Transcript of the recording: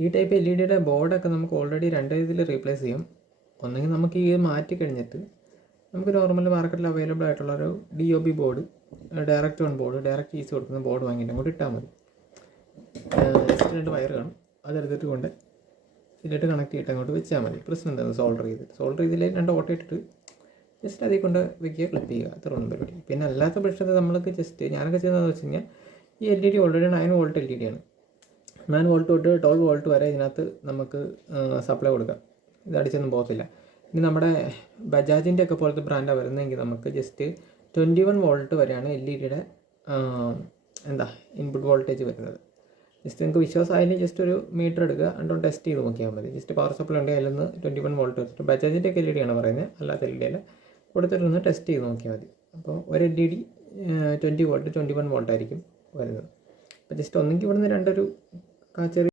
ഈ type LED ബോർഡൊക്കെ നമുക്ക് ഓൾറെഡി രണ്ട് രീതിയിൽ റീപ്ലേസ് ചെയ്യും. ഒന്നെങ്കിൽ നമുക്ക് ഈ മാറ്റി കഴിഞ്ഞിട്ട് നമുക്ക് നോർമൽ മാർക്കറ്റിൽ അവൈലബിൾ ആയിട്ടുള്ളൊരു DOB board, direct on board, direct is കൊടുക്കുന്ന ബോർഡ് വാങ്ങിയിട്ട് അങ്ങോട്ട് ഇട്ടാൽ മതി. ജസ്റ്റ് 2 വയർ കാണും, അതെടുത്തിട്ട് കൊണ്ട് ഇതിലിട്ട് കണക്ട് ചെയ്തിട്ട് അങ്ങോട്ട് വെച്ചാൽ മതി. പ്രശ്നം എന്താണ് സോൾഡർ ചെയ്തിൽ 2 ഓട്ട ഇട്ടിട്ട് ജസ്റ്റ് അതിൽ കൊണ്ട് വയ്ക്കുക, ക്ലിപ്പ് ചെയ്യുക, അത്ര ഒന്നും പരിപാടി. പിന്നെ അല്ലാത്ത പക്ഷത്ത് നമ്മൾക്ക് ജസ്റ്റ് ഞാനൊക്കെ ചെയ്യുന്നതെന്ന് വെച്ച് കഴിഞ്ഞാൽ ഈ LED ഓൾറെഡി 9 വോൾട്ട് LED ആണ്. 9 വോൾട്ട് തൊട്ട് 12 വോൾട്ട് വരെ ഇതിനകത്ത് നമുക്ക് സപ്ലൈ കൊടുക്കാം. ഇത് അടിച്ചൊന്നും പോകത്തില്ല. ഇനി നമ്മുടെ ബജാജിൻ്റെ ഒക്കെ പോലത്തെ ബ്രാൻഡാണ് വരുന്നതെങ്കിൽ നമുക്ക് ജസ്റ്റ് 21 വോൾട്ട് വരെയാണ് LED ഇൻപുട്ട് വോൾട്ടേജ് വരുന്നത്. ജസ്റ്റ് നിങ്ങൾക്ക് വിശ്വാസമായാലും ജസ്റ്റ് ഒരു മീറ്റർ എടുക്കുക, എന്നിട്ട് ടെസ്റ്റ് ചെയ്ത് നോക്കിയാൽ മതി. ജസ്റ്റ് പവർ സപ്ലൈ ഉണ്ടെങ്കിൽ അതിൽ നിന്ന് 21 വോൾട്ട് വെച്ചിട്ട് ബജാജിൻ്റെ ഒക്കെ LED ആണ് പറയുന്നത്, അല്ലാത്ത LED കൊടുത്തിട്ടൊന്ന് ടെസ്റ്റ് ചെയ്ത് നോക്കിയാൽ മതി. അപ്പോൾ ഒരു LED 20 വോൾട്ട് 21 വോൾട്ട് ആയിരിക്കും വരുന്നത്. അപ്പോൾ ജസ്റ്റ് ഒന്നെങ്കിൽ ഇവിടുന്ന് 2 ചെറിയ